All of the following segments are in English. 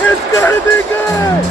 It's gonna be good!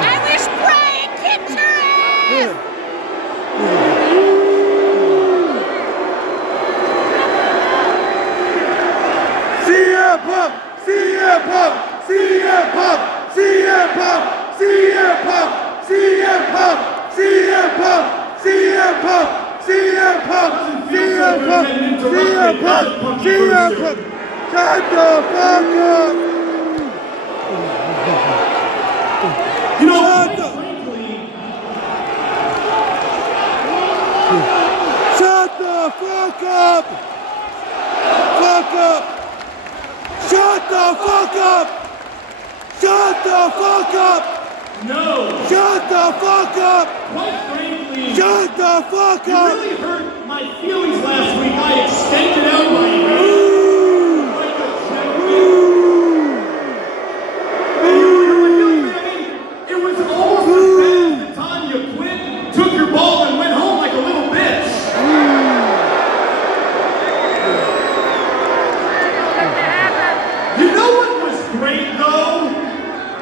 I wish Brian kicked your ass! CM Punk! CM Punk! CM Punk! CM Punk! CM Punk! CM Punk! CM Punk! CM Punk! CM Punk! CM Punk! CM Punk! CM Punk! Shut the fuck up! You know, shut the fuck up! Fuck up! Shut the fuck up! Shut the fuck up! No! Shut the fuck up! Quite frankly, Shut the fuck you up! really hurt my feelings last week. I extended out my hand. Like a gentleman. It was almost as bad as the time you quit, took your ball and went home like a little bitch. You know what was great though?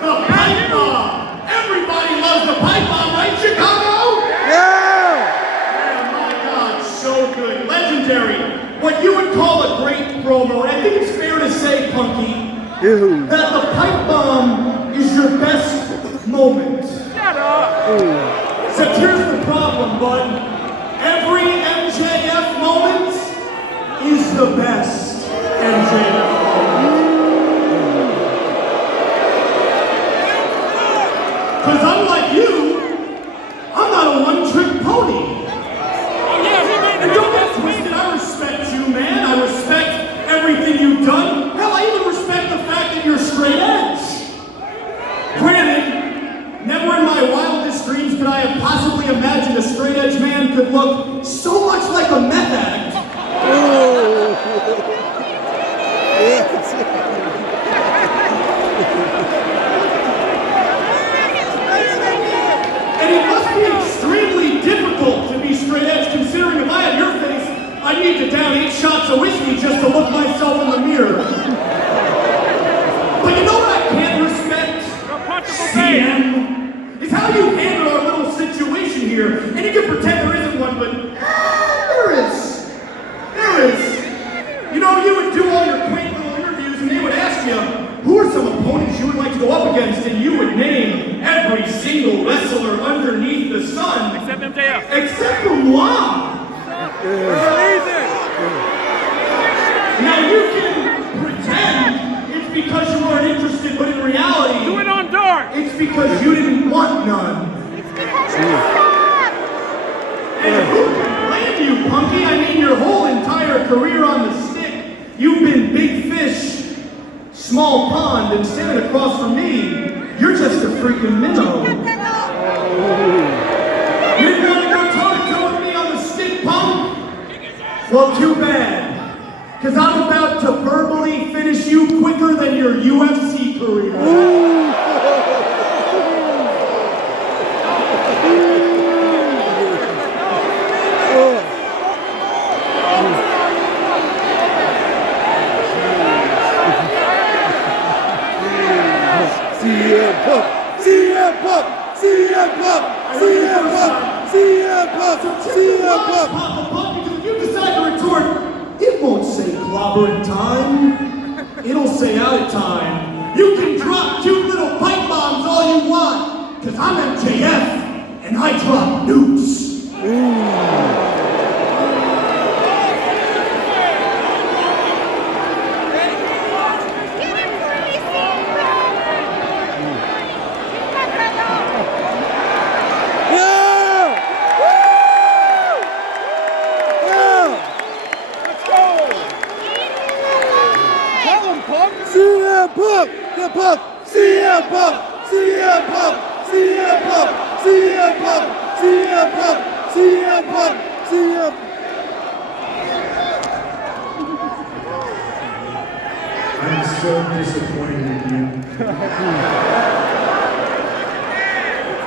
The pipe bomb. Everybody loves the pipe bomb, right, Chicago? Yeah! Man, my God, so good. Legendary. What you would call a great promo, and I think it's fair to say, Punky, that the pipe bomb is your best moment. Shut up! So here's the problem, bud. Every MJF moment is the best MJF moment. Because unlike you, I'm not a one-trick pony. And don't get twisted, I respect you, man. I respect everything you've done. Hell, I even respect the fact that you're straight edge. Granted, never in my wildest dreams could I have possibly imagined a straight edge man could look so much like a meth addict. And it must be extremely difficult to be straight edge, considering if I had your face, I'd need to down 8 shots of whiskey just to look myself in the mirror. But you know what I can't respect? CM, is how you handle our little situation here. And you can pretend there isn't one, but there is. There is. You know, you would do all your quaint little interviews and they would ask you, who are some opponents you would like to go up against? And you would name every single wrestler underneath the sun. Except MJF. Except for moi. Now you can pretend it's because you weren't interested, but in reality, Do it on dark! it's because you didn't want none. And who can blame you, Punky? I mean, your whole entire career on the stick, you've been big fish, small pond, and standing across from me, you're just a freaking minnow. You didn't want to go toe-to-toe with me on the stick, punk? Well, too bad. Because I'm about to verbally finish you quicker than your UFC career. CM Punk! CM Punk! CM Punk! CM Punk! CM Punk! CM Punk! Papa Punk, because if you decide to retort, it won't say clobbering time. It'll say out of time. You can drop cute little pipe bombs all you want, because I'm MJF, and I drop nukes. CM Punk, CM Punk, CM Punk, CM Punk, CM Punk, CM Punk, CM Punk, CM Punk. I'm so disappointed in you.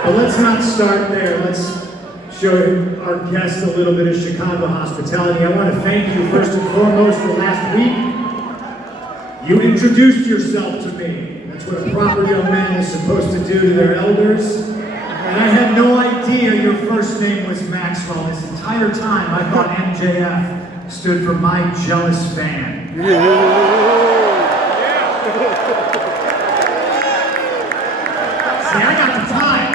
But let's not start there. Let's show our guest a little bit of Chicago hospitality. I want to thank you first and foremost for last week. You introduced yourself to me. That's what a proper young man is supposed to do to their elders. And I had no idea your first name was Maxwell. This entire time I thought MJF stood for my jealous fan. See, I got the time.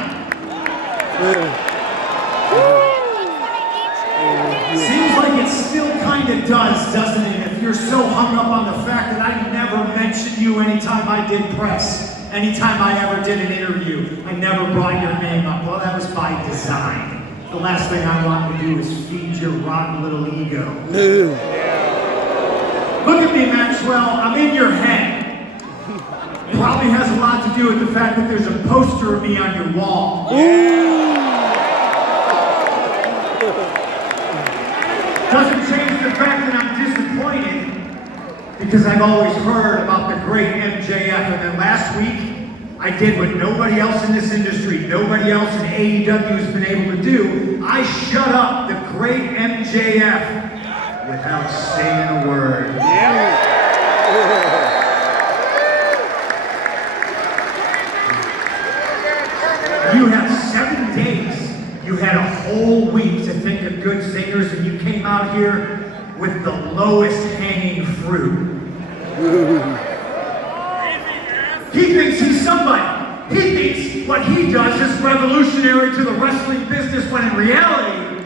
Seems like it still kind of does, doesn't it? If you're so hung up on the fact that I never mentioned you anytime I did press, anytime I ever did an interview, I never brought your name up. Well, that was by design. The last thing I want to do is feed your rotten little ego. Look at me, Maxwell. I'm in your head. Probably has a lot to do with the fact that there's a poster of me on your wall. Doesn't change the fact that I'm disappointed because I've always heard about the great MJF, and then last week I did what nobody else in this industry, nobody else in AEW has been able to do. I shut up the great MJF without saying a word. You have 7 days. You had a whole week to think of good singers, and you came out here with the lowest hanging fruit. He thinks he's somebody. He thinks what he does is revolutionary to the wrestling business, when in reality,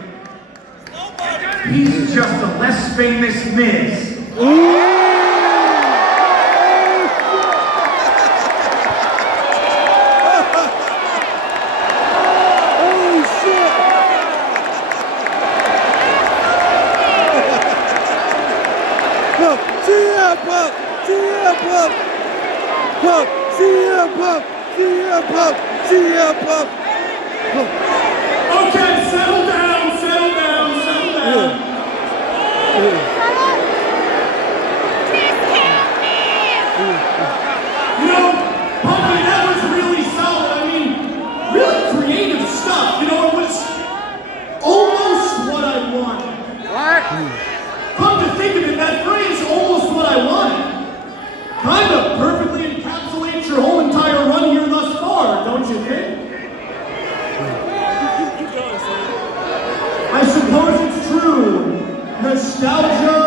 he's just a less famous Miz. CM Punk, CM Punk, Punk, CM Punk, CM Punk, CM Punk. Okay, settle down, settle down, settle down. You know, Punky, that was really solid. I mean, really creative stuff. You know, it was almost what I wanted. What? Come to think of it, that phrase, almost what I wanted, kind of perfectly encapsulates your whole entire run here thus far, don't you think? I suppose it's true. Nostalgia.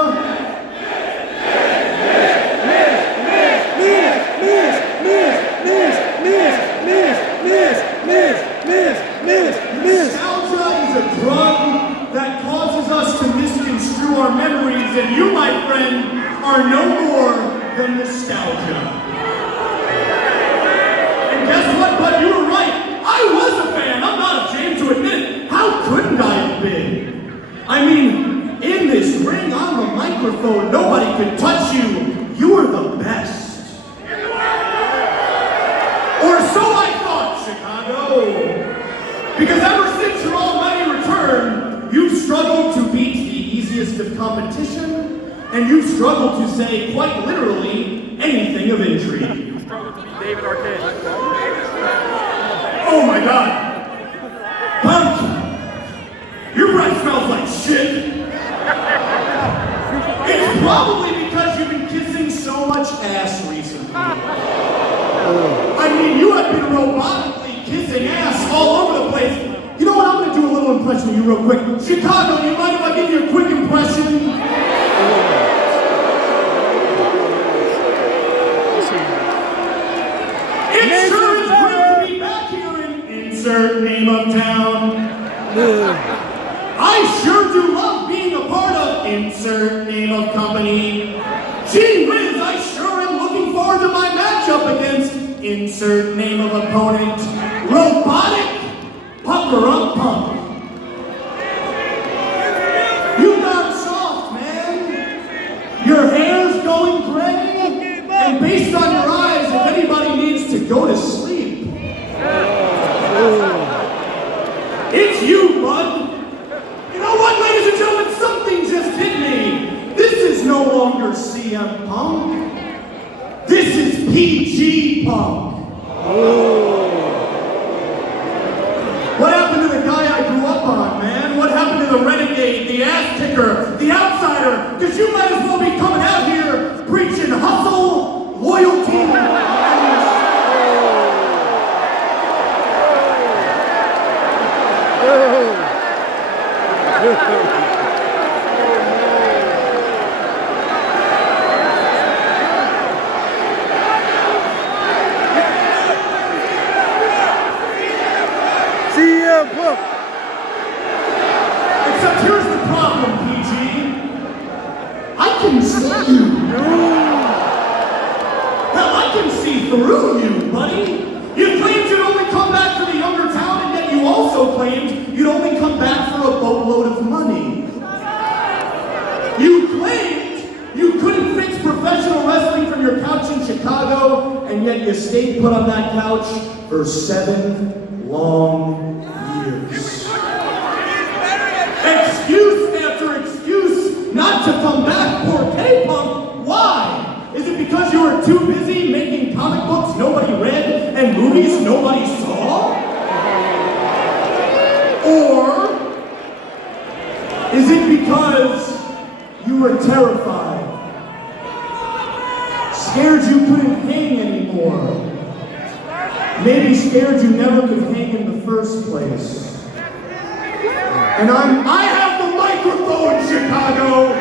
Nostalgia is a drug that causes us to misconstrue our memories, and you, my friend, are no more than nostalgia. And guess what, bud? You were right. I was a fan. I'm not ashamed to admit it. How couldn't I have been? I mean, in this ring, on the microphone, nobody could touch you. You were the best. Or so I thought, Chicago. Because ever since your almighty return, you've struggled to beat the easiest of competition, and you've struggled to say, quite literally, anything of intrigue. You struggled to beat David Arquette. Oh my God! Punk! Your breath smells like shit! It's probably because you've been kissing so much ass recently. I mean, you have been robotically kissing ass all over the place. You know what? I'm gonna do a little impression of you real quick. Chicago, do you mind if I give you a quick impression? It sure is great to be back here in insert name of town. I sure do love being a part of insert name of company. Gee whiz, I sure am looking forward to my matchup against insert name of opponent. Robotic Pucker-Up-Punk. You darn soft, man. Your hair's going gray, and based on your eyes, if anybody longer CM Punk. This is PG Punk. What happened to the guy I grew up on, man? What happened to the renegade, the ass kicker, the outsider? Because you might as well be coming out here preaching hustle, loyalty, CM Punk. Except here's the problem, PG. I can see you. Hell, I can see through you, buddy. You claimed you'd only come back for the younger talent, and yet you also claimed you'd only come back for a boatload of money. You claimed you couldn't fix professional wrestling from your couch in Chicago, and yet you stayed put on that couch for 7 long years. Excuse after excuse not to come back, poor K-Punk. Why? Is it because you were too busy making comic books nobody read and movies nobody saw? Or is it because you were terrified? Scared you couldn't hang anymore? Maybe scared you never could hang in the first place. And I have the microphone, Chicago!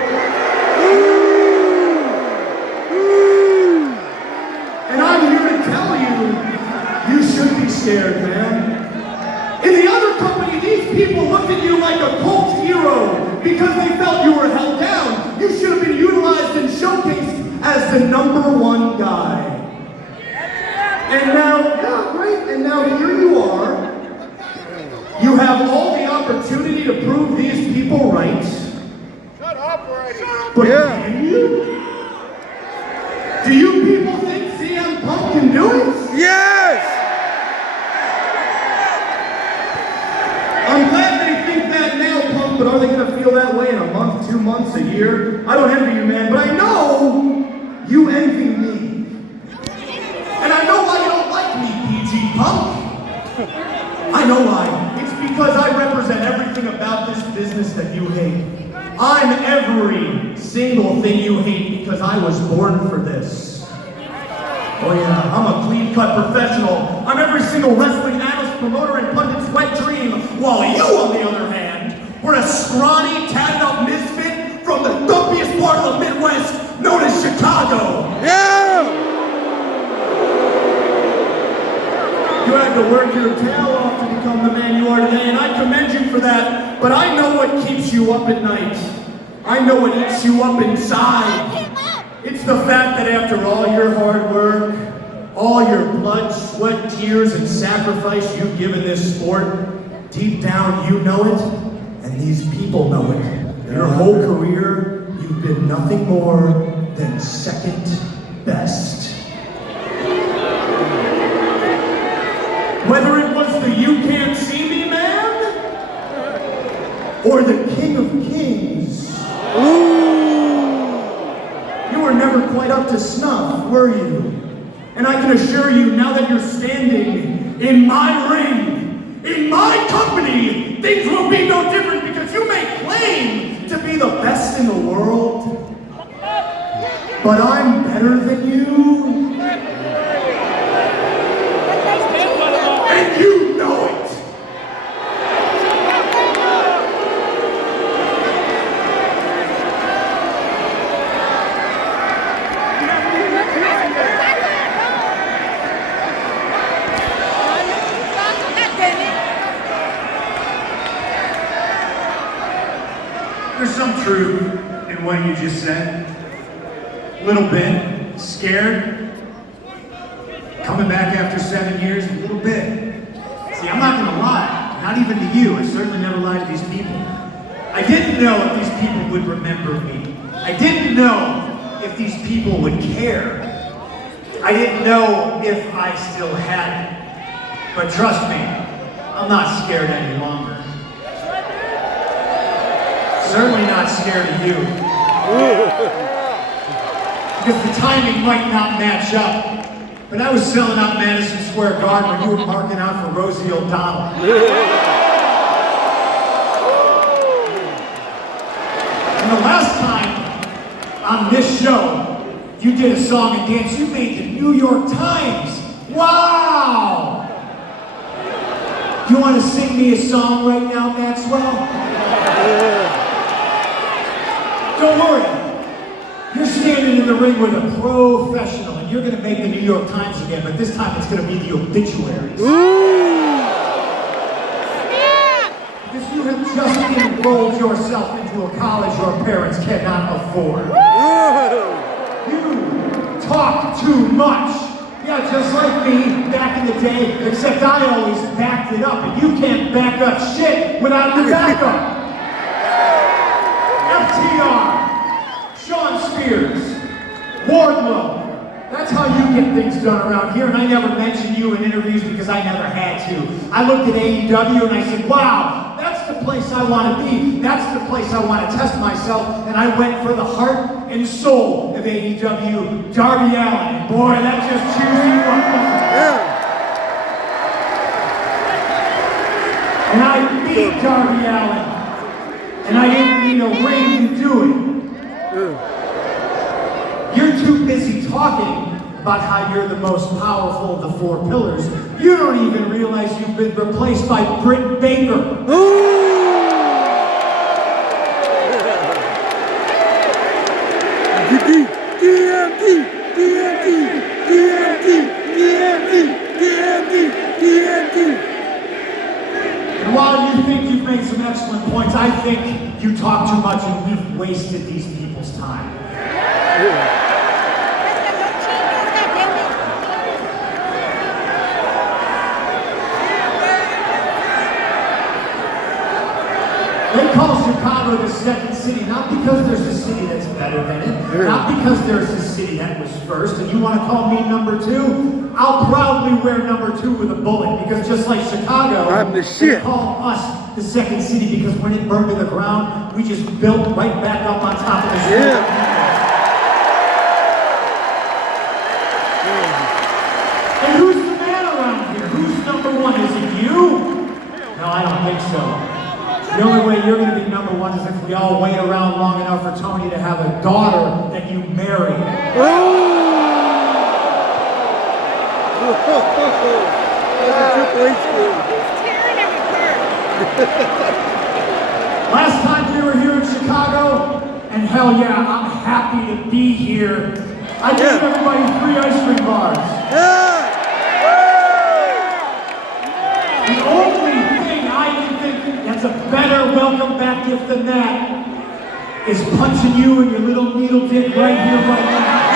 And I'm here to tell you, you should be scared, man. In the other company, these people looked at you like a cult hero because they felt you were held down. You should have been utilized and showcased as the #1 guy. And now, yeah, great, and now here you are. You have all the opportunity to prove these people right. Shut up already. But can you? Do you people think CM Punk can do it? Yes! I'm glad they think that now, Punk, but are they going to feel that way in a month, 2 months, a year? I don't envy you, man, but I know you envy me. And I know why you don't like me, PG Punk. I know why. It's because I represent everything about this business that you hate. I'm every single thing you hate because I was born for this. Oh yeah, I'm a clean-cut professional. I'm every single wrestling analyst, promoter, and pundit's wet dream, while you, on the other hand, were a scrawny, tatted-up misfit from the dumpiest part of the Midwest, known as Chicago. Yeah! You had to work your tail off to become the man you are today, and I commend you for that, but I know what keeps you up at night. I know what eats you up inside. It's the fact that after all your hard work, all your blood, sweat, tears, and sacrifice you've given this sport, deep down you know it, and these people know it. Your whole career, you've been nothing more than second best. Whether it was the You Can't See Me Man, or the King of Kings. You were never quite up to snuff, were you? And I can assure you, now that you're standing in my ring, in my company, things will be no different because you may claim to be the best in the world, but I'm better than you. And you know it! There's some truth in what you just said. A little bit. Scared. Coming back after 7 years, a little bit. See, I'm not gonna lie. Not even to you. I certainly never lied to these people. I didn't know if these people would remember me. I didn't know if these people would care. I didn't know if I still had it. But trust me, I'm not scared any longer. Certainly not scared of you. because the timing might not match up. But I was selling out Madison Square Garden when you were marking out for Rosie O'Donnell. And the last time on this show, you did a song and dance, you made the New York Times. Wow! You want to sing me a song right now, Maxwell? Don't worry. You're standing in the ring with a professional, and you're going to make the New York Times again, but this time it's going to be the obituaries. Because you have just enrolled yourself into a college your parents cannot afford. You talk too much. Yeah, just like me back in the day, except I always backed it up, and you can't back up shit without the backup. FTR, Sean Spears, Wardlow. That's how you get things done around here, and I never mentioned you in interviews because I never had to. I looked at AEW and I said, wow, that's the place I want to be. That's the place I want to test myself, and I went for the heart and soul of AEW, Darby Allin. And boy, that just cheers you up. And I beat Darby Allin. And I didn't need a ring to do it. You're too busy talking about how you're the most powerful of the four pillars. You don't even realize you've been replaced by Britt Baker. And while you think you've made some excellent points, I think you talk too much and we've wasted these people's time. They call Chicago the second city, not because there's a city that's better than it, not because there's a city that was first, and you want to call me number two? I'll proudly wear number two with a bullet, because just like Chicago, I'm the shit. They call us the second city because when it burned to the ground, we just built right back up on top of the city. And who's the man around here? Who's number one? Is it you? No, I don't think so. The only way you're going to be number one is if we all wait around long enough for Tony to have a daughter that you marry. Last time we were here in Chicago, and hell yeah, I'm happy to be here. I gave everybody 3 ice cream bars. The only thing I can think that's a better welcome back gift than that is punching you in your little needle dick right here, right now.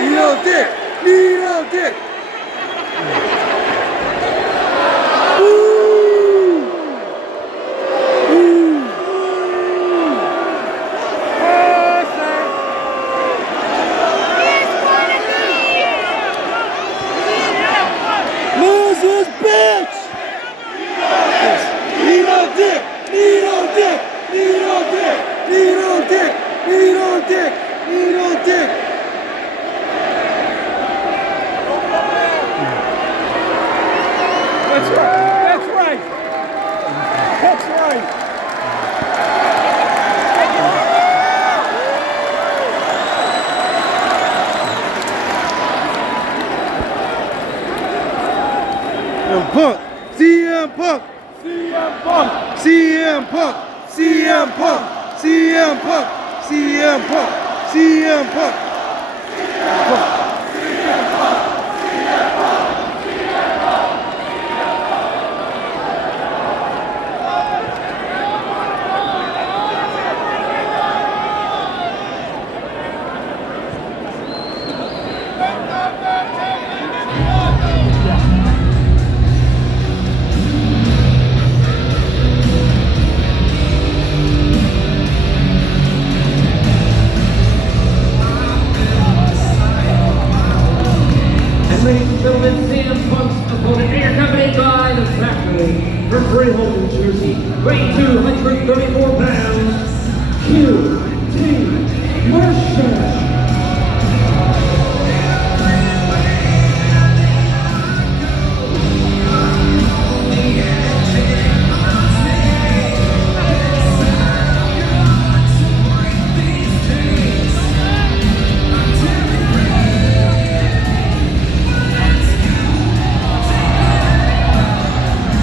Needle dick! Needle dick! Punk, CM Punk, CM Punk, CM Punk, CM Punk, CM Punk, CM Punk, CM Punk, CM Punk. ladies and gentlemen, CM Punk's opponent, and accompanied by the Factory from Freehold, New Jersey, weighing 234 pounds, Q.